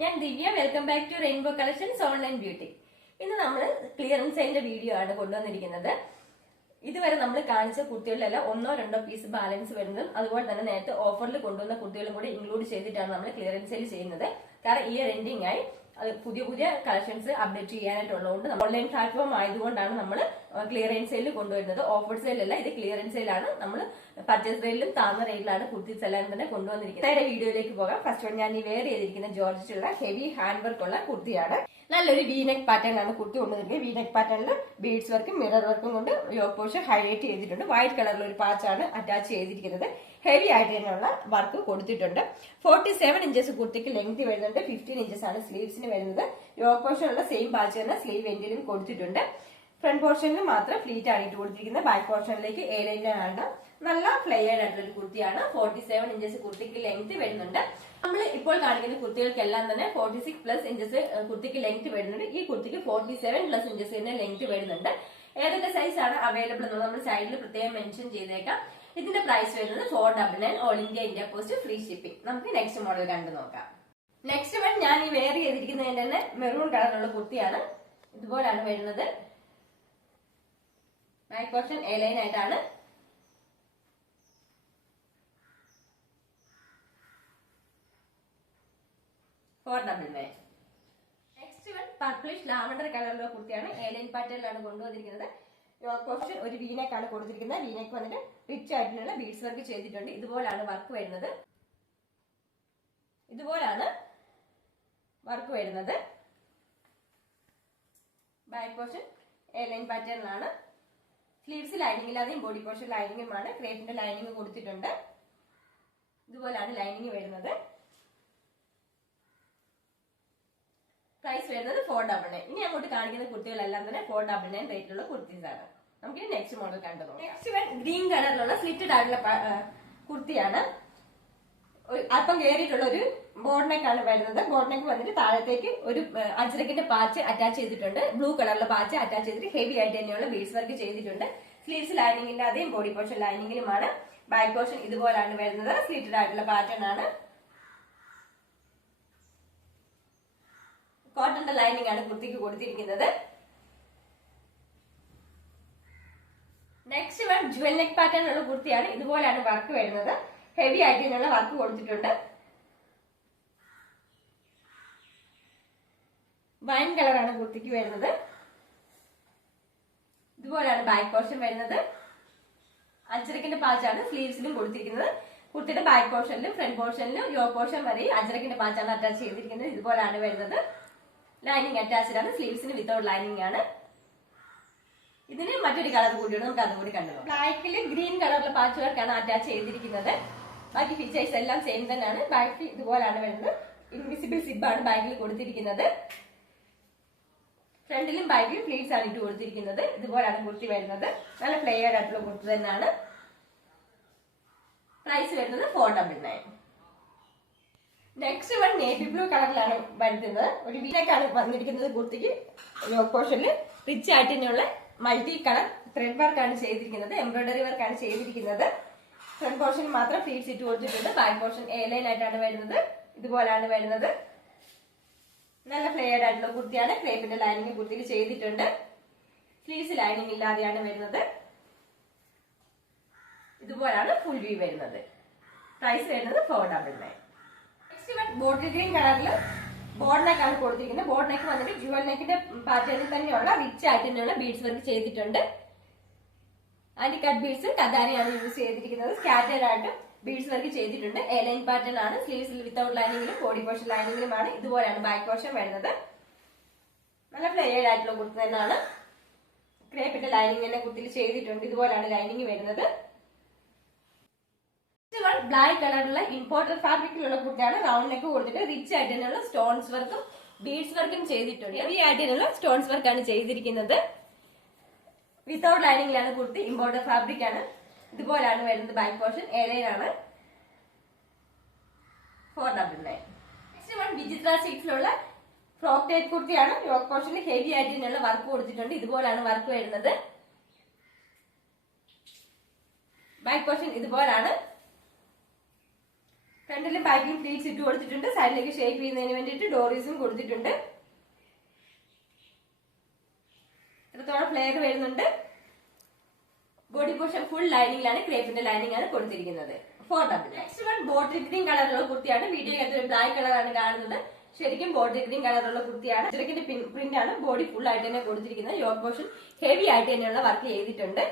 ഞാൻ Divya welcome back to rainbow collections online beauty ഇന്ന് നമ്മൾ ക്ലിയറൻസ് അതിന്റെ വീഡിയോ ആണ് കൊണ്ടുവന്നിരിക്കുന്നത്. ഇതുവരെ നമ്മൾ കാണിച്ച കുട്ടികളിലെല്ലാം ഒന്നോ രണ്ടോ പീസ് ബാലൻസ് വരുന്നതും. അതുപോലെ തന്നെ നേരത്തെ ഓഫറിൽ കൊണ്ടുവന്ന കുട്ടികളും കൂടി ഇൻക്ലൂഡ് ചെയ്തിട്ടാണ് നമ്മൾ ക്ലിയറൻസ് ചെയ്യുന്നത്. കാരണം ഇയർ എൻഡിങ് ആയി. പുതിയ പുതിയ കളക്ഷൻസ് അപ്ഡേറ്റ് ചെയ്യാനായിട്ടുള്ളതുകൊണ്ട് ഓൺലൈൻ പ്ലാറ്റ്ഫോം ആയതുകൊണ്ടാണ് നമ്മൾ ക്ലിയറൻസ് സെയിൽ കൊണ്ടുവരുന്നത്. ഓഫർ സെയിലല്ല ഇത് ക്ലിയറൻസ് സെയിലാണ് നമ്മൾ പർച്ചേസ് റേറ്റിലും താഴ്ന്ന റേറ്റിലാണ് കുർത്തീസ് എല്ലാം തന്നെ കൊണ്ടുവന്നിരിക്കുന്നത്. നേരെ വീഡിയോയിലേക്ക് പോകാം. ഫസ്റ്റ് വൺ ഞാൻ ഈ വെയർ ചെയ്തിരിക്കുന്ന ജോർജിലുള്ള ഹെവി ഹാൻഡ് വർക്ക് ഉള്ള കുർത്തിയാണ്. നല്ലൊരു വീനെക്ക് പാറ്റേണാണ് കുർത്തി കൊണ്ടുവന്നിരിക്കുന്നത്. വീനെക്ക് പാറ്റേണിൽ ബീഡ്സ് വർക്കും മിറർ വർക്കും കൊണ്ട് യോഗ പോർഷൻ ഹൈലൈറ്റ് ചെയ്തിട്ടുണ്ട്. വൈറ്റ് കളറിൽ ഒരു പാച്ചാണ് അറ്റാച്ച് ചെയ്തിരിക്കുന്നത്. ഹെവി ആയിട്ട് തന്നെയുള്ള വർക്ക് കൊടുത്തിട്ടുണ്ട്. ഫോർട്ടി സെവൻ ഇഞ്ചസ് കുർത്തിക്ക് ലെങ്ത് വരുന്നുണ്ട്. ഫിഫ്റ്റീൻ ഇഞ്ചസ് ആണ് സ്ലീവ്സിന് വരുന്നത്. യോക്ക് പോർഷനുള്ള സെയിം പാച്ച് തന്നെ സ്ലീവ് എൻഡിലും കൊടുത്തിട്ടുണ്ട്. ഫ്രണ്ട് പോർഷനിൽ മാത്രം ഫ്ലീറ്റ് ആണ് ഇട്ട് കൊടുത്തിരിക്കുന്നത്. ബാക്ക് പോർഷനിലേക്ക് ലൈനാണ് നല്ല ഫ്ലെയർഡ് ആയിട്ടുള്ള ഒരു കുർത്തിയാണ് ഫോർട്ടി സെവൻ ഇഞ്ചസ് കുർത്തിക്ക് ലെങ്ത് വരുന്നുണ്ട്. നമ്മൾ ഇപ്പോൾ കാണിക്കുന്ന കുർത്തികൾക്കെല്ലാം തന്നെ ഫോർട്ടി സിക്സ് പ്ലസ് ഇഞ്ചസ് കുർത്തിക്ക് ലെങ്ത് വരുന്നുണ്ട്. ഈ കുർത്തിക്ക് ഫോർട്ടി സെവൻ പ്ലസ് ഇഞ്ചസ് തന്നെ ലെങ്ത് വരുന്നുണ്ട്. ഏതൊക്കെ ആണ് അവൈലബിൾ എന്ന് നമ്മൾ സൈഡിൽ പ്രത്യേകം മെൻഷൻ ചെയ്തേക്കാം. ഇതിന്റെ പ്രൈസ് വരുന്നത് four double nine all India India post free shipping നമുക്ക് നെക്സ്റ്റ് മോഡൽ കണ്ടു നോക്കാം. നെക്സ്റ്റ് വൺ ഞാൻ ഈ വെയർ ചെയ്തിരിക്കുന്നതിന്റെ തന്നെ മെറൂൺ കളറിലുള്ള കുർത്തിയാണ്. ഇതുപോലാണ് വരുന്നത്. ബാക്ക് പോർഷൻ എ ലൈൻ ആയിട്ടാണ്. Four double nine next one purplish lavender കളറിലുള്ള കുർത്തിയാണ്. ഏലൈൻ പാറ്റേണിലാണ് കൊണ്ടുവന്നിരിക്കുന്നത്. യോക്ക് പോർഷൻ ഒരു വീനേക്കാണ് കൊടുത്തിരിക്കുന്നത് വീനേക്ക് വന്നിട്ട് റിച്ച് ആയിട്ടുള്ള ബീഡ്സ് വർക്ക് ചെയ്തിട്ടുണ്ട്. ഇതുപോലാണ് വർക്ക് വരുന്നത്. ഇതുപോലാണ് വർക്ക് വരുന്നത്. ബാക്ക് പോർഷൻ എയർലൈൻ പാറ്റേണിലാണ് സ്ലീവ്സ് ലൈനിങ് ഇല്ലാതെയും ബോഡി പോർഷൻ ലൈനിങ്ങുമാണ് ക്രേപ്പിന്റെ ലൈനിങ് കൊടുത്തിട്ടുണ്ട്. ഇതുപോലാണ് ലൈനിങ് വരുന്നത്. പ്രൈസ് വരുന്നത് ഫോർ ഡബിൾ നയൻ ഇനി അങ്ങോട്ട് കാണിക്കുന്ന കുർത്തികളെല്ലാം തന്നെ ഫോർ ഡബിൾ നയൻ റേറ്റിലുള്ള കുർത്തീസ് ആണ്. നമുക്ക് നെക്സ്റ്റ് മോഡൽ കണ്ടു നെക്സ്റ്റ് വൺ ഗ്രീൻ കളറിലുള്ള സ്ലിറ്റഡ് ആയിട്ടുള്ള കുർത്തിയാണ്. അപ്പം അല്പം കയറിയിട്ടുള്ള ഒരു ബോർഡ് നെക്ക് ആണ് വരുന്നത്. ബോർഡ് നെക്ക് വന്നിട്ട് താഴത്തേക്ക് ഒരു അജ്രക്കിന്റെ പാച്ച് അറ്റാച്ച് ചെയ്തിട്ടുണ്ട്. ബ്ലൂ കളറിലെ പാച്ച് അറ്റാച്ച് ചെയ്തിട്ട് ഹെവി ആയിട്ട് തന്നെയുള്ള ബീഡ്സ് വർക്ക് ചെയ്തിട്ടുണ്ട്. സ്ലീവ്സ് ലൈനിങ്ങിന്റെ അതേ ബോഡി പോർഷൻ ലൈനിങ്ങിലുമാണ് ബാക്ക് പോർഷൻ ഇതുപോലാണ് വരുന്നത്. സ്ലിറ്റഡ് ആയിട്ടുള്ള പാറ്റേൺ ആണ്. കോട്ടന്റെ ലൈനിങ് ആണ് കുർത്തിക്ക് കൊടുത്തിരിക്കുന്നത്. Next one jewel neck pattern ഉള്ള കുർത്തിയാണ്. ഇതുപോലെയാണ് വർക്ക് വരുന്നത്. ഹെവി ആയിട്ട് ഇതിനുള്ള വർക്ക് കൊടുത്തിട്ടുണ്ട്. വൈൻ കളറാണ് കുർത്തിക്ക് വരുന്നത്. ഇതുപോലെയാണ് ബാക്ക് പോർഷൻ വരുന്നത്. അഞ്ചരക്കിന്റെ പാച്ചാണ് സ്ലീവ്സിലും കൊടുത്തിരിക്കുന്നത്. കുർത്തിയുടെ ബാക്ക് പോർഷനിലും ഫ്രണ്ട് പോർഷനിലും യോ പോർഷൻ വരെയും അഞ്ചരക്കിന്റെ പാച്ചാണ് അറ്റാച്ച് ചെയ്തിരിക്കുന്നത്. ഇതുപോലെയാണ് വരുന്നത്. ലൈനിങ് അറ്റാച്ച്ഡ് ആണ്. സ്ലീവ്സിന് വിത്തൗട്ട് ലൈനിങ് ആണ്. ഇതിന് മറ്റൊരു കളർ കൂടിയാണ് നമുക്ക് അതുകൂടി കണ്ടു ബ്ലാക്കിൽ ഗ്രീൻ കളറിലെ പാച്ച് വർക്കാണ് അറ്റാച്ച് ചെയ്തിരിക്കുന്നത്. ബാക്കി ഫീച്ചേഴ്സ് എല്ലാം സെയിം തന്നെയാണ്. ബാക്ക് ഇതുപോലാണ് വരുന്നത്. ഇൻവിസിബിൾ സിബാണ് ബാക്കിൽ കൊടുത്തിരിക്കുന്നത്. ഫ്രണ്ടിലും ബാക്കിലും പ്ലീറ്റ്സ് ആണ് ഇട്ട് കൊടുത്തിരിക്കുന്നത്. ഇതുപോലാണ് കുർത്തി വരുന്നത്. നല്ല ഫ്ലെയർ ആയിട്ടുള്ള കുർത്തി തന്നെയാണ്. പ്രൈസ് വരുന്നത് four double nine next one navy blue കളറിലാണ് വരുന്നത്. ഒരു വീനക്കാണ് വന്നിരിക്കുന്നത് കുർത്തിക്ക്. പോർഷനിൽ റിച്ച് ആയിട്ട് തന്നെയുള്ള മൾട്ടി കളർ ത്രെഡ് വർക്കാണ് ചെയ്തിരിക്കുന്നത് എംബ്രോയിഡറി വർക്കാണ് ചെയ്തിരിക്കുന്നത്. ഫ്രണ്ട് പോർഷൻ മാത്രം ഫ്ലീറ്റ്സ് ഇട്ട് കൊടുത്തിട്ടുണ്ട്. ബാക്ക് പോർഷൻ എ ലൈൻ ആയിട്ടാണ് വരുന്നത്. ഇതുപോലാണ് വരുന്നത്. നല്ല ഫ്ലെയർഡ് ആയിട്ടുള്ള കുർത്തിയാണ്. ക്രേപ്പിന്റെ ലൈനിങ് കുർത്തിയിൽ ചെയ്തിട്ടുണ്ട്. സ്ലീവ്സ് ലൈനിങ് ഇല്ലാതെയാണ് വരുന്നത്. ഇതുപോലാണ് ഫുൾ വ്യൂ വരുന്നത്. പ്രൈസ് വരുന്നത് four double nine next one bottle green കളറിൽ ബോർഡ് നെക്ക് കൊടുത്തിരിക്കുന്നത് ബോർഡ് നെക്ക് വന്നിട്ട് ജുവൽ നെക്കിന്റെ പാറ്റേണിൽ തന്നെയുള്ള റിച്ച് ആയിട്ട് തന്നെയുള്ള ബീഡ്സ് വർക്ക് ചെയ്തിട്ടുണ്ട്. അതിന്റെ കട്ട് ബീഡ്സ് കദാനിയാണ് യൂസ് ചെയ്തിരിക്കുന്നത്. സ്കാറ്റേഡ് ആയിട്ട് ബീഡ്സ് വർക്ക് ചെയ്തിട്ടുണ്ട്. എ ലൈൻ പാറ്റേൺ ആണ് സ്ലീവ്സിൽ വിത്തൗട്ട് ലൈനിങ്ങിലും ബോഡി പോർഷൻ ലൈനിങ്ങിലുമാണ് ഇതുപോലെയാണ് ബാക്ക് പോർഷൻ വരുന്നത്. നല്ല ഫ്ലെയർഡ് ആയിട്ടുള്ള കുർത്ത തന്നെയാണ്. ക്രേപ്പിന്റെ ലൈനിങ് തന്നെ കുത്തിൽ ചെയ്തിട്ടുണ്ട്. ഇതുപോലെയാണ് ലൈനിങ് വരുന്നത്. ബ്ലാക്ക് കളറുള്ള ഇമ്പോർട്ടഡ് ഫാബ്രിക്കിലുള്ള കുട്ടിയാണ് റൗണ്ട് നെക്ക് കൊടുത്തിട്ട് റിച്ച് ആയിട്ടുള്ള സ്റ്റോൺസ് വർക്കും ബീഡ്സ് വർക്കും ചെയ്തിട്ടുണ്ട്. ഹെവി ആയിട്ടുള്ള സ്റ്റോൺസ് വർക്കാണ് ചെയ്തിരിക്കുന്നത്. വിത്തൗട്ട് ലൈനിങ്ങിലാണ് കുർത്തി ഇമ്പോർട്ടഡ് ഫാബ്രിക് ആണ്. ഇതുപോലാണ് വരുന്നത് back portion ഏലയിലാണ് four double nine next one വിചിത്ര സിക്സിലുള്ള ഫ്രോക്ക് ടൈപ്പ് കുർത്തിയാണ്. യോക്ക് പോർഷനിൽ ഹെവി ആയിട്ടുള്ള വർക്ക് കൊടുത്തിട്ടുണ്ട്. ഇതുപോലാണ് വർക്ക് വരുന്നത്. ബാക്ക് പോർഷൻ ഇതുപോലാണ്. ഫ്രണ്ടിലും പാക്കിംഗ് പ്ലീറ്റ്സ് ഇട്ട് കൊടുത്തിട്ടുണ്ട്. സൈഡിലേക്ക് ഷേപ്പ് ചെയ്യുന്നതിന് വേണ്ടിയിട്ട് ഡോറീസും കൊടുത്തിട്ടുണ്ട്. ഇത്രത്തോളം ഫ്ലെയർ വരുന്നുണ്ട്. ബോഡി പോർഷൻ ഫുൾ ലൈനിങ്ങിലാണ് ക്രേപ്പിന്റെ ലൈനിങ് ആണ് കൊടുത്തിരിക്കുന്നത്. Four double next one bottle green കളറുള്ള കുർത്തിയാണ്. വീഡിയോയ്ക്ക് ഒരു ബ്ലാക്ക് കളറാണ് കാണുന്നത്. ശരിക്കും ബോട്ടിൽ ഗ്രീൻ കളറുള്ള കുർത്തിയാണ്. ചിലക്കിന്റെ പ്രിന്റ് ആണ്. ബോഡി ഫുൾ ആയിട്ട് തന്നെ കൊടുത്തിരിക്കുന്നത്. യോഗ പോർഷൻ ഹെവി ആയിട്ട് തന്നെയുള്ള വർക്ക് ചെയ്തിട്ടുണ്ട്.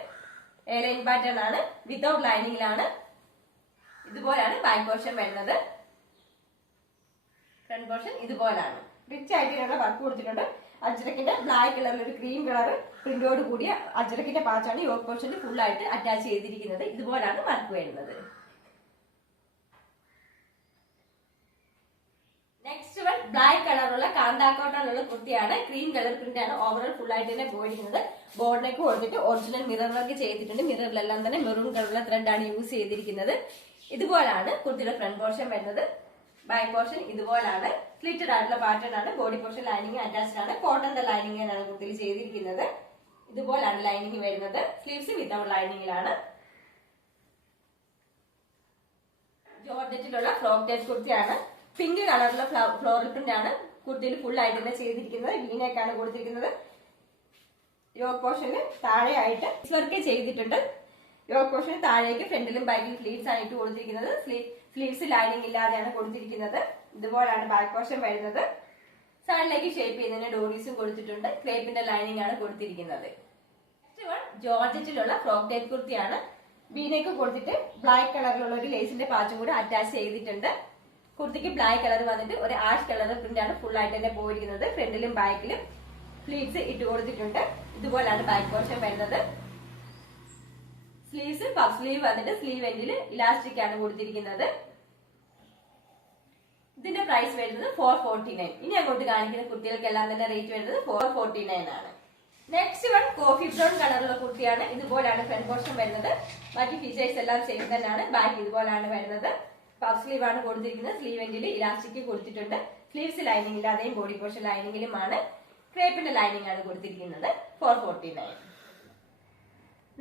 എയർലൈൻ പാറ്റേൺ ആണ്. വിതൗട്ട് ലൈനിങ്ങിലാണ് ഇതുപോലാണ് ബാക്ക് പോർഷൻ വരുന്നത്. ഫ്രണ്ട് പോർഷൻ ഇതുപോലാണ്. റിച്ച് ആയിട്ടുള്ള വർക്ക് കൊടുത്തിട്ടുണ്ട്. അജ്രക്കിന്റെ ബ്ലാക്ക് കളറിൽ ഒരു ക്രീം കളർ പ്രിന്റോട് കൂടിയ അജ്രക്കിന്റെ പാച്ചാണ് യോഗ പോർഷനിൽ ഫുൾ ആയിട്ട് അറ്റാച്ച് ചെയ്തിരിക്കുന്നത്. ഇതുപോലാണ് വർക്ക് വരുന്നത്. നെക്സ്റ്റ് വൺ ബ്ലാക്ക് കളറുള്ള കാന്താക്കോട്ടാനുള്ള കുർത്തിയാണ്. ക്രീം കളർ പ്രിന്റ് ആണ് ഓവറോൾ ഫുൾ ആയിട്ട് തന്നെ പോയിരിക്കുന്നത്. ബോർഡിലേക്ക് കൊടുത്തിട്ട് ഒറിജിനൽ മിറർ വർക്ക് ചെയ്തിട്ടുണ്ട്. മിററിലെല്ലാം തന്നെ മെറൂൺ കളറുള്ള ത്രെഡ് ആണ് യൂസ് ചെയ്തിരിക്കുന്നത്. ഇതുപോലാണ് കുർത്തിയുടെ ഫ്രണ്ട് പോർഷൻ വരുന്നത്. ബാക്ക് പോർഷൻ ഇതുപോലാണ്. സ്ലിറ്റഡ് ആയിട്ടുള്ള പാറ്റേൺ ആണ്. ബോഡി പോർഷൻ ലൈനിങ് അറ്റാച്ച്ഡ് ആണ്. കോട്ടന്റെ ലൈനിങ് ആണ് കുർത്തിയിൽ ചെയ്തിരിക്കുന്നത്. ഇതുപോലാണ് ലൈനിങ് വരുന്നത്. സ്ലീവ്സ് വിത്തൗട്ട് ലൈനിങ്ങിലാണ് ജോർജറ്റിലുള്ള ഫ്രോക്ക് ടൈപ്പ് കുർത്തിയാണ്. പിങ്ക് കളറിലുള്ള ഫ്ലോറൽ പ്രിന്റ് ആണ് കുർത്തിയിൽ ഫുൾ ആയിട്ട് തന്നെ ചെയ്തിരിക്കുന്നത്. വീനേക്കാണ് കൊടുത്തിരിക്കുന്നത്. യോഗ പോർഷന് താഴെയായിട്ട് വർക്ക് ചെയ്തിട്ടുണ്ട്. യോഗ് പോർഷന് താഴേക്ക് ഫ്രണ്ടിലും ബാക്കിലും സ്ലീവ്സ് ആയിട്ട് ഇട്ട് കൊടുത്തിരിക്കുന്നത് സ്ലീവ്സ് ലൈനിങ് ഇല്ലാതെയാണ് കൊടുത്തിരിക്കുന്നത്. ഇതുപോലാണ് ബാക്ക് പോർഷൻ വരുന്നത്. സൈഡിലേക്ക് ഷേപ്പ് ചെയ്യുന്നതിന് ഡോറീസും കൊടുത്തിട്ടുണ്ട്. ക്രേപ്പിന്റെ ലൈനിങ് ആണ് കൊടുത്തിരിക്കുന്നത്. നെക്സ്റ്റ് വൺ ജോർജറ്റിലുള്ള ഫ്രോക്ക് ടൈപ്പ് കുർത്തിയാണ്. ബീനേക്ക് കൊടുത്തിട്ട് ബ്ലാക്ക് കളറിലുള്ള ഒരു ലേസിന്റെ പാച്ചും കൂടി അറ്റാച്ച് ചെയ്തിട്ടുണ്ട്. കുർത്തിക്ക് ബ്ലാക്ക് കളർ വന്നിട്ട് ഒരു ആഷ് കളർ പ്രിന്റ് ആണ് ഫുൾ ആയിട്ട് തന്നെ പോയിരിക്കുന്നത്. ഫ്രണ്ടിലും ബാക്കിലും സ്ലീവ്സ് ഇട്ട് കൊടുത്തിട്ടുണ്ട്. ഇതുപോലാണ് ബാക്ക് പോർഷൻ വരുന്നത്. സ്ലീവ്സ് പഫ് സ്ലീവ് വന്നിട്ട് സ്ലീവ് എൻഡിൽ ഇലാസ്റ്റിക് ആണ് കൊടുത്തിരിക്കുന്നത്. ഇതിന്റെ പ്രൈസ് വരുന്നത് ഫോർ ഫോർട്ടി നയൻ ഇനി അങ്ങോട്ട് കാണിക്കുന്ന കുട്ടികൾക്കെല്ലാം തന്നെ റേറ്റ് വരുന്നത് ഫോർ ഫോർട്ടി നയൻ ആണ് നെക്സ്റ്റ് വൺ കോഫി ബ്രൗൺ കളറുള്ള കുട്ടിയാണ്. ഇതുപോലെയാണ് ഫ്രണ്ട് പോർഷൻ വരുന്നത്. ബാക്കി ഫീച്ചേഴ്സ് എല്ലാം സെയിം തന്നെയാണ്. ബാക്ക് ഇതുപോലെയാണ് വരുന്നത്. പഫ് സ്ലീവ് ആണ് കൊടുത്തിരിക്കുന്നത്. സ്ലീവ് എൻഡിൽ ഇലാസ്റ്റിക് കൊടുത്തിട്ടുണ്ട്. സ്ലീവ്സ് ലൈനിങ് അതേ ബോഡി പോർഷൻ ലൈനിങ്ങിലുമാണ് ക്രേപ്പിന്റെ ലൈനിങ് ആണ് കൊടുത്തിരിക്കുന്നത്. Four forty nine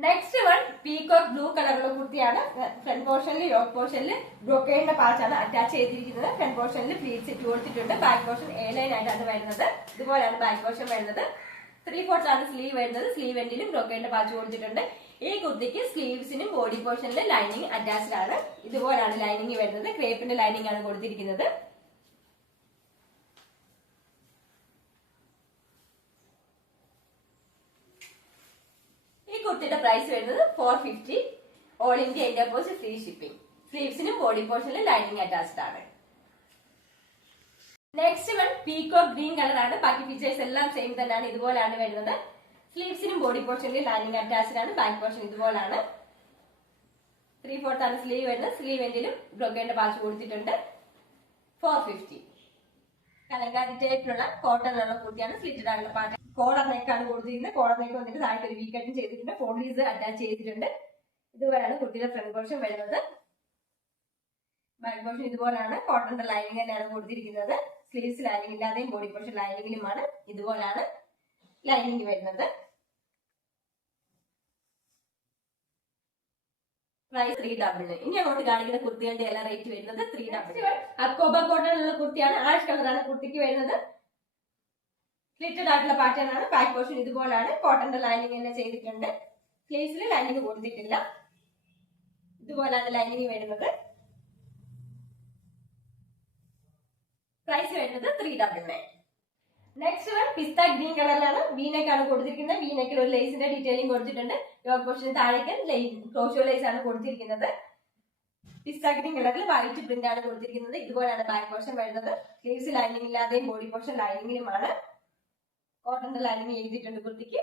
next one peacock blue കളറുള്ള കുർത്തിയാണ് ഫ്രണ്ട് പോർഷനിൽ യോക്ക് പോർഷനിൽ ബ്രോക്കേഡിന്റെ പാച്ചാണ് അറ്റാച്ച് ചെയ്തിരിക്കുന്നത്. ഫ്രണ്ട് പോർഷനിൽ പ്ലീറ്റ്സ് ഇട്ട് കൊടുത്തിട്ടുണ്ട്. ബാക്ക് പോർഷൻ എ ലൈൻ ആയിട്ടാണ് വരുന്നത്. ഇതുപോലെയാണ് ബാക്ക് പോർഷൻ വരുന്നത്. ത്രീ ഫോർത്ത് ആണ് സ്ലീവ് വരുന്നത്. സ്ലീവ് എൻഡിലും ബ്രോക്കേഡിന്റെ പാച്ച് കൊടുത്തിട്ടുണ്ട്. ഈ കുർത്തിക്ക് സ്ലീവ്സിനും ബോഡി പോർഷനിലും ലൈനിങ് അറ്റാച്ച്ഡ് ആണ്. ഇതുപോലാണ് ലൈനിങ് വരുന്നത്. ക്രേപ്പിന്റെ ലൈനിങ് ആണ് കൊടുത്തിരിക്കുന്നത് ഈ കുർത്തിയുടെ പ്രൈസ് വരുന്നത് four fifty all India India free shipping സ്ലീവ്സിനും body പോർഷനിലും ലൈനിങ് അറ്റാച്ച്ഡ് ആണ്. നെക്സ്റ്റ് വൺ പീക്കോ ഗ്രീൻ കളറാണ് ബാക്കി ഫീച്ചേഴ്സ് എല്ലാം സെയിം തന്നെയാണ് ഇതുപോലെയാണ് വരുന്നത്. സ്ലീവ്സിനും ബോഡി പോർഷനിലും ലൈനിങ് അറ്റാച്ച്ഡ് ആണ്. ബാക്ക് പോർഷൻ ഇതുപോലാണ്. ത്രീ ഫോർത്ത് ആണ് സ്ലീവ് വരുന്നത്. സ്ലീവ് എൻഡിലും ബ്രോക്കേന്റെ പാച്ച് കൊടുത്തിട്ടുണ്ട്. ഫോർ ഫിഫ്റ്റി കലങ്കാരി ടൈപ്പിലുള്ള കോട്ടണിലുള്ള കുർത്തിയാണ് സ്ലിറ്റഡ് ആയിട്ടുള്ള പാട്ട് കോളർ നെക്കാണ് കൊടുത്തിരിക്കുന്നത്. കോളർ നെക്ക് വന്നിട്ട് താഴെ ഒരു വീക്കറ്റും ചെയ്തിട്ടുണ്ട്. ഫോൾഡീസ് അറ്റാച്ച് ചെയ്തിട്ടുണ്ട്. ഇതുപോലെയാണ് കുട്ടിയുടെ ഫ്രണ്ട് പോർഷൻ വരുന്നത്. ബാക്ക് പോർഷൻ ഇതുപോലെയാണ്. കോട്ടന്റെ ലൈനിങ് തന്നെയാണ് കൊടുത്തിരിക്കുന്നത്. സ്ലീവ്സ് ലൈനിങ് ഇല്ലാതെയും ബോഡി പോർഷൻ ലൈനിങ്ങിലുമാണ് ഇതുപോലെയാണ് ലൈനിങ് വരുന്നത്. പ്രൈസ് ത്രീ ഡബിൾ ഇനി അങ്ങോട്ട് കാണിക്കുന്ന കുർത്തികളുടെ എല്ലാ റേറ്റ് വരുന്നത് ത്രീ ഡബിൾ അക്കോബ കോട്ടണിലുള്ള കുർത്തിയാണ് ആഷ് കളറാണ് കുർത്തിക്ക് വരുന്നത്. സ്ലിറ്റഡ് ആയിട്ടുള്ള പാറ്റേൺ ആണ്. ബാക്ക് പോർഷൻ ഇതുപോലാണ്. കോട്ടന്റെ ലൈനിങ് തന്നെ ചെയ്തിട്ടുണ്ട്. സ്ലീവ്സിൽ ലൈനിങ് കൊടുത്തിട്ടില്ല. ഇതുപോലാണ് ലൈനിങ് വരുന്നത്. പ്രൈസ് വരുന്നത് three double nine next one പിസ്ത ഗ്രീൻ കളറിലാണ് വീനക്കാണ് കൊടുത്തിരിക്കുന്നത്. വീനക്കിൽ ഒരു ലേസിന്റെ ഡീറ്റെയിലിംഗ് കൊടുത്തിട്ടുണ്ട്. യോഗ പോർഷന് താഴേക്ക് ക്രോഷോ ലേസ് ആണ് കൊടുത്തിരിക്കുന്നത്. പിസ്ത ഗ്രീൻ കളറിൽ വൈറ്റ് പ്രിന്റ് ആണ് കൊടുത്തിരിക്കുന്നത്. ഇതുപോലാണ് ബാക്ക് പോർഷൻ വരുന്നത്. സ്ലീവ്സ് ലൈനിങ് ഇല്ലാതെയും ബോഡി പോർഷൻ ലൈനിങ്ങിലുമാണ് കോട്ടന്റെ ലൈനിങ് എഴുതിയിട്ടുണ്ട് കുർത്തിക്ക്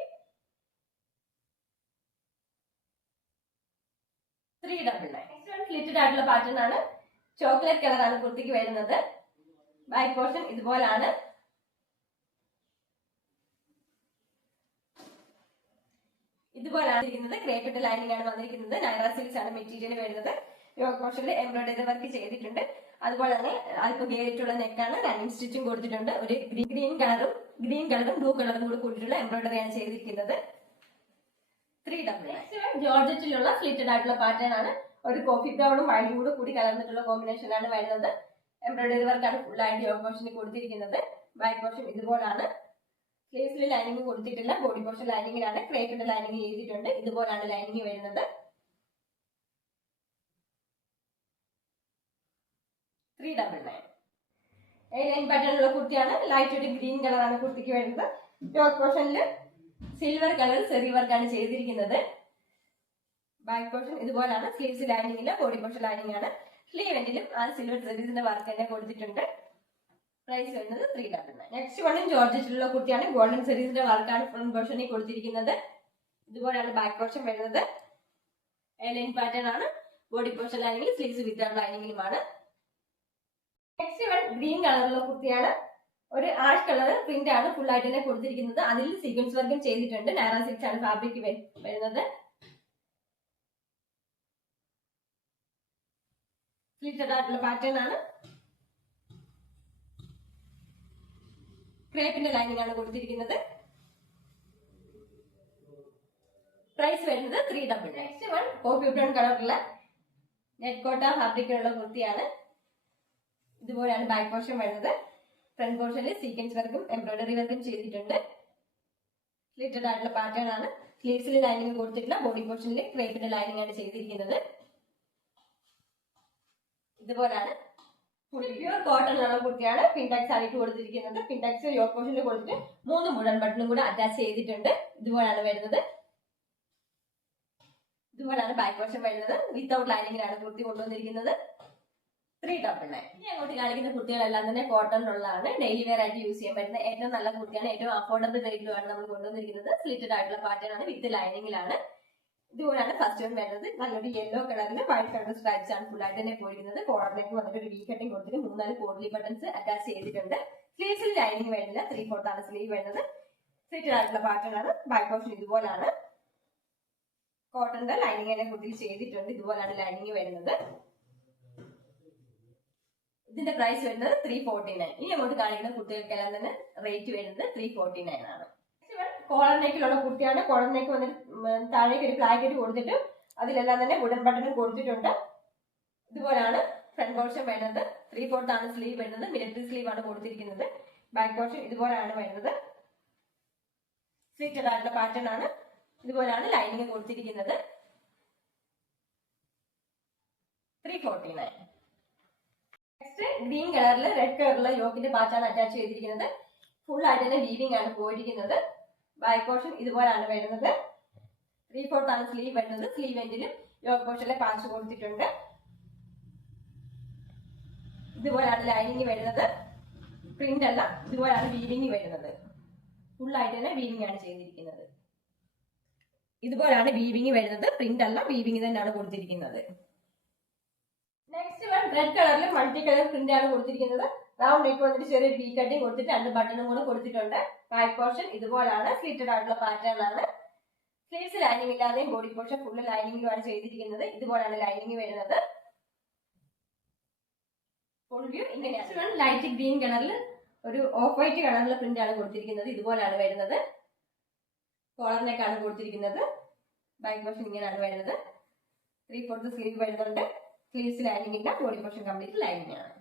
ത്രീ ഡബിൾ നയൻ സ്ലിറ്റഡ് ആയിട്ടുള്ള പാറ്റേൺ ആണ്. ചോക്ലേറ്റ് കളറാണ് കുർത്തിക്ക് വരുന്നത്. Back portion ഇതുപോലാണ്. ഇതുപോലാണ് ഇരിക്കുന്നത്. ക്രേപ്പിട്ട് ലൈനിങ് ആണ് വന്നിരിക്കുന്നത്. നൈറ സിൽക്സ് ആണ് മെറ്റീരിയൽ വരുന്നത്. യോഗ് പോർഷനിൽ എംബ്രോയിഡറി വർക്ക് ചെയ്തിട്ടുണ്ട്. അതുപോലെ തന്നെ അതിപ്പോ കയറിയിട്ടുള്ള നെക്കാണ് റണ്ണിങ് സ്റ്റിച്ചും കൊടുത്തിട്ടുണ്ട്. ഒരു ഗ്രീൻ കളറും ഗ്രീൻ കളറും ബ്ലൂ കളറും കൂടി കൂടിയിട്ടുള്ള എംബ്രോയിഡറി ആണ് ചെയ്തിരിക്കുന്നത്. ത്രീ ഡബിൾ ജോർജറ്റിലുള്ള സ്ലിറ്റഡ് ആയിട്ടുള്ള പാറ്റേൺ ആണ്. ഒരു കോഫി ബ്രൗണും വൈറ്റും കൂടെ കൂടി കലർന്നിട്ടുള്ള കോമ്പിനേഷൻ ആണ് വരുന്നത്. എംബ്രോയിഡറി വർക്കാണ് ഫുള്ളായിട്ട് യോഗ് കോഷന് കൊടുത്തിരിക്കുന്നത്. ബാക്ക് പോർഷൻ ഇതുപോലാണ്. സ്ലീവ്സിൽ ലൈനിങ് കൊടുത്തിട്ടില്ല. ബോഡി പോർഷൻ ലൈനിങ്ങിലാണ് ക്രേപ്പിന്റെ ലൈനിങ് ചെയ്തിട്ടുണ്ട്. ഇതുപോലാണ് ലൈനിങ് വരുന്നത്. Three double nine A line പാറ്റേണുള്ള കുർത്തിയാണ്. ലൈറ്റ് ഒരു ഗ്രീൻ കളറാണ് കുർത്തിക്ക് വരുന്നത്. ടോപ്പ് പോർഷനിൽ സിൽവർ കളർ സെറി വർക്കാണ് ചെയ്തിരിക്കുന്നത്. ബാക്ക് പോർഷൻ ഇതുപോലാണ്. സ്ലീവ്സ് ലൈനിങ്ങിൽ ബോഡി പോർഷൻ ലൈനിങ് ആണ്. സ്ലീവ് എൻഡിലും ആ സിൽവർ സെറീസിന്റെ വർക്ക് തന്നെ കൊടുത്തിട്ടുണ്ട്. പ്രൈസ് വരുന്നത് ത്രീ ഡബിൾ നയൻ നെക്സ്റ്റ് വണ്ണും ജോർജറ്റിലുള്ള കുർത്തിയാണ്. ഗോൾഡൻ സെറീസിന്റെ വർക്കാണ് ഫ്രണ്ട് പോർഷനിൽ കൊടുത്തിരിക്കുന്നത്. ഇതുപോലെയാണ് ബാക്ക് പോർഷൻ വരുന്നത്. എ ലൈൻ പാറ്റേൺ ആണ്. ബോഡി പോർഷൻ ലൈനിങ്ങിൽ സ്ലീവ്സ് വിത്തൗട്ട് ലൈനിങ്ങിലുമാണ് നെക്സ്റ്റ് വൺ ഗ്രീൻ കളറുള്ള കുർത്തിയാണ്. ഒരു ആഷ് കളർ പ്രിന്റ് ആണ് ഫുൾ ആയിട്ട് തന്നെ കൊടുത്തിരിക്കുന്നത്. അതിൽ സീക്വൻസ് വർക്കും ചെയ്തിട്ടുണ്ട്. നാരാ സിക്സ് ആണ് ഫാബ്രിക് വരുന്നത്. പാറ്റേൺ ആണ്. ക്രേപ്പിന്റെ ലൈനിങ് ആണ് കൊടുത്തിരിക്കുന്നത്. പ്രൈസ് വരുന്നത് three double next one coffee brown കളറുള്ള നെറ്റ് കോട്ട ഫാബ്രിക്കിലുള്ള കുർത്തിയാണ്. ഇതുപോലെയാണ് ബാക്ക് പോർഷൻ വരുന്നത്. ഫ്രണ്ട് പോർഷനിൽ സീക്വൻസ് വർക്കും എംബ്രോയിഡറി വർക്കും ചെയ്തിട്ടുണ്ട്. സ്ലിറ്റഡ് ആയിട്ടുള്ള പാറ്റേൺ ആണ്. സ്ലീവ്സിൽ ലൈനിങ് കൊടുത്തിട്ടില്ല ബോഡി പോർഷനിൽ ക്രേപ്പിന്റെ ലൈനിങ് ആണ് ചെയ്തിരിക്കുന്നത്. ഇതുപോലാണ് പ്യൂർ കോട്ടണിലുള്ള കുട്ടിയാണ് പിൻടാക്സ് ആയിട്ട് കൊടുത്തിരിക്കുന്നത്. പിൻടാക്സ് യോ പോർഷനിൽ കൊടുത്തിട്ട് മൂന്ന് മുഴൻ ബട്ടണും കൂടെ അറ്റാച്ച് ചെയ്തിട്ടുണ്ട്. ഇതുപോലാണ് വരുന്നത്. ഇതുപോലാണ് ബാക്ക് പോർഷൻ വരുന്നത്. വിത്തൗട്ട് ലൈനിങ്ങിലാണ് കുർത്തി കൊണ്ടുവന്നിരിക്കുന്നത്. ത്രീ ഡബിൾ നയൻ ഇനി അങ്ങോട്ട് കാണിക്കുന്ന കുട്ടികളെല്ലാം തന്നെ കോട്ടണിലുള്ളതാണ്. ഡെയിലി വെയർ ആയിട്ട് യൂസ് ചെയ്യാൻ പറ്റുന്ന ഏറ്റവും നല്ല കുട്ടിയാണ് ഏറ്റവും അഫോർഡബിൾ റേറ്റിലുമാണ് നമ്മൾ കൊണ്ടുവന്നിരിക്കുന്നത്. സ്ലിറ്റഡ് ആയിട്ടുള്ള പാറ്റേൺ ആണ് വിത്ത് ലൈനിങ്ങിലാണ് ഇതുപോലെയാണ് ഫസ്റ്റ് വൺ വരുന്നത്. നല്ലൊരു യെല്ലോ കളറിൽ വൈറ്റ് കളർ സ്ട്രൈപ്സ് ആണ് ഫുൾ ആയിട്ട് തന്നെ പോയിരിക്കുന്നത്. കോളറിലേക്ക് വന്നിട്ട് ഒരു വി കട്ടിങ് കൊടുത്തിട്ട് മൂന്നാൽ കോഡ്ലി ബട്ടൺസ് അറ്റാച്ച് ചെയ്തിട്ടുണ്ട്. സ്ലീവ്സിൽ ലൈനിങ് വരുന്നില്ല. ത്രീ ഫോർത്ത് ആണ് സ്ലീവ് വരുന്നത്. സ്ലിറ്റഡ് ആയിട്ടുള്ള പാറ്റേൺ ആണ്. ബാക്ക് ഓപ്ഷൻ ഇതുപോലാണ്. കോട്ടന്റെ ലൈനിങ് തന്നെ കുട്ടിയിൽ ചെയ്തിട്ടുണ്ട്. ഇതുപോലാണ് ലൈനിങ് വരുന്നത്. ഇതിന്റെ പ്രൈസ് വരുന്നത് ത്രീ ഫോർട്ടി നയൻ ഇനി അങ്ങോട്ട് കാണിക്കുന്ന കുട്ടികൾക്കെല്ലാം തന്നെ റേറ്റ് വരുന്നത് ത്രീ ഫോർട്ടി നയൻ ആണ് കോളർ നെക്കിലുള്ള കുട്ടിയാണ്. കോളർ നെക്ക് വന്നിട്ട് താഴേക്ക് ഒരു പ്ലാക്കറ്റ് കൊടുത്തിട്ട് അതിലെല്ലാം തന്നെ വുഡൻ ബട്ടൺ കൊടുത്തിട്ടുണ്ട്. ഇതുപോലാണ് ഫ്രണ്ട് പോർഷൻ വരുന്നത്. ത്രീ ഫോർത്ത് ആണ് സ്ലീവ് വരുന്നത്. മിലിറ്ററി സ്ലീവ് ആണ് കൊടുത്തിരിക്കുന്നത്. ബാക്ക് പോർഷൻ ഇതുപോലാണ് വരുന്നത്. സ്ലിറ്റഡ് ആയിട്ടുള്ള പാറ്റേൺ ആണ്. ഇതുപോലാണ് ലൈനിങ് കൊടുത്തിരിക്കുന്നത്. Three forty nine next green കളറിൽ റെഡ് കളറിലുള്ള യോക്കിന്റെ പാച്ചാണ് അറ്റാച്ച് ചെയ്തിരിക്കുന്നത്. ഫുൾ ആയിട്ട് തന്നെ വീവിംഗ് ആണ് പോയിരിക്കുന്നത്. ബാക്ക് പോർഷൻ ഇതുപോലാണ് വരുന്നത്. ത്രീ ഫോർത്ത് ആണ് സ്ലീവ് വരുന്നത്. സ്ലീവ് എൻഡിലും യോക്ക് പോർഷനിലെ പാച്ച് കൊടുത്തിട്ടുണ്ട്. ഇതുപോലാണ് ലൈനിങ് വരുന്നത്. പ്രിന്റ് അല്ല ഇതുപോലാണ് വീവിംഗ് വരുന്നത്. ഫുൾ ആയിട്ട് തന്നെ വീവിംഗ് ആണ് ചെയ്തിരിക്കുന്നത്. ഇതുപോലാണ് വീവിംഗ് വരുന്നത്. പ്രിന്റ് അല്ല വീവിംഗ് തന്നെയാണ് കൊടുത്തിരിക്കുന്നത്. നെക്സ്റ്റ് വൺ റെഡ് കളറിൽ മൾട്ടി കളർ പ്രിന്റ് ആണ് കൊടുത്തിരിക്കുന്നത്. റൗണ്ട് നെക്ക് വന്നിട്ട് ചെറിയ ബി കട്ടിങ് കൊടുത്തിട്ട് രണ്ട് ബട്ടണും കൂടെ കൊടുത്തിട്ടുണ്ട്. ബാക്ക് പോർഷൻ ഇതുപോലാണ് സ്ലിറ്റഡ് ആയിട്ടുള്ള പാറ്റേൺ ആണ്. സ്ലീവ്സ് ലൈനിങ് ഇല്ലാതെയും ബോഡി പോർഷൻ ഫുള്ള് ആണ് ചെയ്തിരിക്കുന്നത്. ഇതുപോലാണ് ലൈനിങ് വരുന്നത്. ലൈറ്റ് ഗ്രീൻ കളറിൽ ഒരു ഓഫ് വൈറ്റ് കളറിലെ പ്രിന്റ് ആണ് കൊടുത്തിരിക്കുന്നത്. ഇതുപോലാണ് വരുന്നത്. കോളറിനേക്കാണ് കൊടുത്തിരിക്കുന്നത്. ബാക്ക് പോർഷൻ ഇങ്ങനെയാണ് വരുന്നത്. ത്രീ ഫോർത്ത് സ്ലീവ് വരുന്നുണ്ട്. സ്ലീവ്സ് ലൈനിങ് ഇല്ല ബോഡി പോർഷൻ കംപ്ലീറ്റ് ലൈനിങ് ആണ്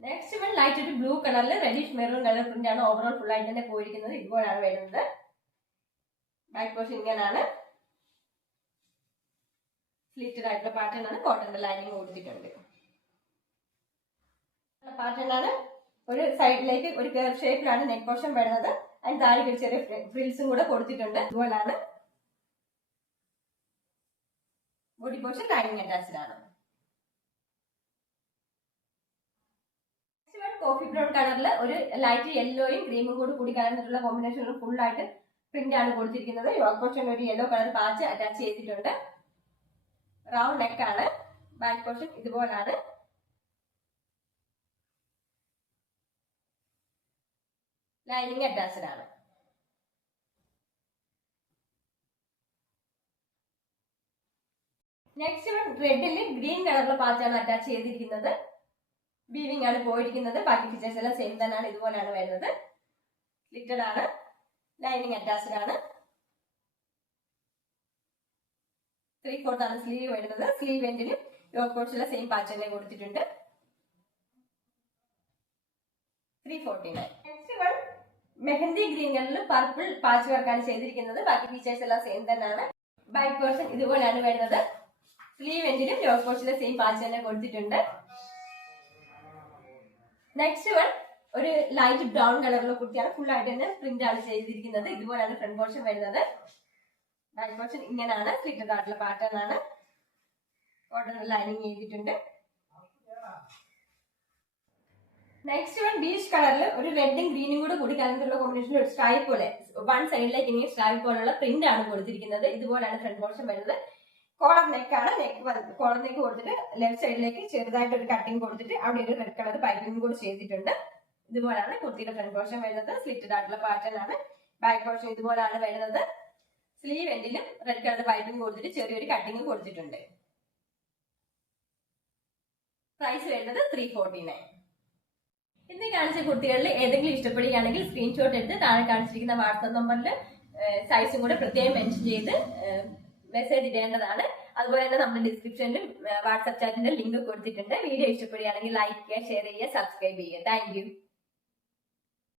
നെക്സ്റ്റ് വൺ ലൈറ്റ് ഒരു ബ്ലൂ കളറിൽ റെഡിഷ് മെറൂൺ കളർ പ്രിന്റ് ആണ് ഓവറോൾ ഫുൾ ആയിട്ട് തന്നെ പോയിരിക്കുന്നത്. ഇതുപോലാണ് വരുന്നത്. ബാക്ക് പോർഷൻ ഇങ്ങനെയാണ് സ്ലിറ്റഡ് ആയിട്ടുള്ള പാറ്റേൺ ആണ്. കോട്ടന്റെ ലൈനിങ് കൊടുത്തിട്ടുണ്ട്. പാറ്റേൺ ആണ്. ഒരു സൈഡിലേക്ക് ഒരു കെയർ ഷേപ്പിലാണ് നെക്ക് പോർഷൻ വരുന്നത്. അതിന് താഴെ ചെറിയ ഫ്രിൽസും കൂടെ കൊടുത്തിട്ടുണ്ട്. ഇതുപോലാണ് ബോഡി പോർഷൻ ലൈനിങ് അറ്റാച്ച്ഡ് ആണ് കോഫി ബ്രൗൺ കളറിൽ ഒരു ലൈറ്റ് യെല്ലോയും ക്രീമും കൂടി കൂടി കലർന്നിട്ടുള്ള കോമ്പിനേഷനിൽ ഫുൾ ആയിട്ട് പ്രിന്റ് ആണ് കൊടുത്തിരിക്കുന്നത്. യോക്ക് പോർഷൻ ഒരു യെല്ലോ കളർ പാച്ച് അറ്റാച്ച് ചെയ്തിട്ടുണ്ട്. റൗണ്ട് നെക്ക് ആണ്. ബാക്ക് പോർഷൻ ഇതുപോലാണ്. ലൈനിങ് അറ്റാച്ച്ഡ് ആണ് നെക്സ്റ്റ് വൺ റെഡിൽ ഗ്രീൻ കളറിലെ പാച്ചാണ് അറ്റാച്ച് ചെയ്തിരിക്കുന്നത്. ബീവിംഗ് ആണ് പോയിരിക്കുന്നത്. ബാക്കി ഫീച്ചേഴ്സ് എല്ലാം സെയിം തന്നെയാണ് ഇതുപോലെയാണ് വരുന്നത്. ലിറ്റഡ് ആണ്. ലൈനിങ് അറ്റാച്ച്ഡ് ആണ്. ത്രീ ഫോർത്ത് ആണ് സ്ലീവ് വരുന്നത്. സ്ലീവ് എൻഡിലും യോക്ക് പോർച്ചിലെ സെയിം തന്നെ കൊടുത്തിട്ടുണ്ട്. Three forty nine next one mehndi കളറിൽ പർപ്പിൾ പാച്ച് വർക്കാണ് ചെയ്തിരിക്കുന്നത്. ബാക്കി ഫീച്ചേഴ്സ് എല്ലാം സെയിം തന്നെയാണ്. ബൈക്ക് പോർഷൻ ഇതുപോലെയാണ് വരുന്നത്. സ്ലീവ് എൻഡിലും യോക്ക് പോർച്ചിലെ സെയിം പാച്ച് തന്നെ കൊടുത്തിട്ടുണ്ട്. നെക്സ്റ്റ് വൺ ഒരു ലൈറ്റ് ബ്രൗൺ കളറുള്ള കുട്ടിയാണ് ഫുൾ ആയിട്ട് തന്നെ പ്രിന്റ് ആണ് ചെയ്തിരിക്കുന്നത്. ഇതുപോലെയാണ് ഫ്രണ്ട് പോർഷൻ വരുന്നത്. ബാക്ക് പോർഷൻ ഇങ്ങനെയാണ് സ്ലിറ്റഡ് ആയിട്ടുള്ള പാറ്റേൺ ആണ്. ഓർഡർ ലൈനിങ് ചെയ്തിട്ടുണ്ട്. നെക്സ്റ്റ് വൺ ബീച്ച് കളറിൽ ഒരു റെഡും ഗ്രീനും കൂടെ കൂടി കലർന്നുള്ള കോമ്പിനേഷൻ ഒരു സ്ട്രൈപ്പ് പോലെ വൺ സൈഡിലേക്ക് ഇനി സ്ട്രൈപ്പ് പോലുള്ള പ്രിന്റ് ആണ് കൊടുത്തിരിക്കുന്നത്. ഇതുപോലെയാണ് ഫ്രണ്ട് പോർഷൻ വരുന്നത്. കോളർ നെക്കാണ് നെക്ക് കോളർ നെക്ക് കൊടുത്തിട്ട് ലെഫ്റ്റ് സൈഡിലേക്ക് ചെറുതായിട്ട് ഒരു കട്ടിങ് കൊടുത്തിട്ട് അവിടെ ഒരു റെഡ് കളർ പൈപ്പിംഗ് കൂടി ചെയ്തിട്ടുണ്ട്. ഇതുപോലാണ് കുർത്തിയുടെ ഫ്രണ്ട് പോർഷൻ വരുന്നത്. സ്ലിറ്റഡ് ആയിട്ടുള്ള പാറ്റേൺ ആണ്. ബാക്ക് പോർഷൻ ഇതുപോലാണ് വരുന്നത്. സ്ലീവ് എൻഡിലും റെഡ് കളർ പൈപ്പിംഗ് കൊടുത്തിട്ട് ചെറിയൊരു കട്ടിങ് കൊടുത്തിട്ടുണ്ട്. പ്രൈസ് വരുന്നത് ത്രീ ഫോർട്ടി നയൻ ഇന്ന് കാണിച്ച കുട്ടികളിൽ ഏതെങ്കിലും ഇഷ്ടപ്പെടുകയാണെങ്കിൽ സ്ക്രീൻഷോട്ട് എടുത്ത് താഴെ കാണിച്ചിരിക്കുന്ന വാട്സാപ്പ് നമ്പറിൽ സൈസും കൂടെ പ്രത്യേകം മെൻഷൻ ചെയ്ത് മെസ്സേജ് ഇടേണ്ടതാണ്. അതുപോലെ തന്നെ നമ്മുടെ ഡിസ്ക്രിപ്ഷനിലും വാട്സ്ആപ്പ് ചാറ്റിന്റെ ലിങ്ക് കൊടുത്തിട്ടുണ്ട്. വീഡിയോ ഇഷ്ടപ്പെടുകയാണെങ്കിൽ ലൈക്ക് ചെയ്യുക ഷെയർ ചെയ്യുക സബ്സ്ക്രൈബ് ചെയ്യുക. താങ്ക്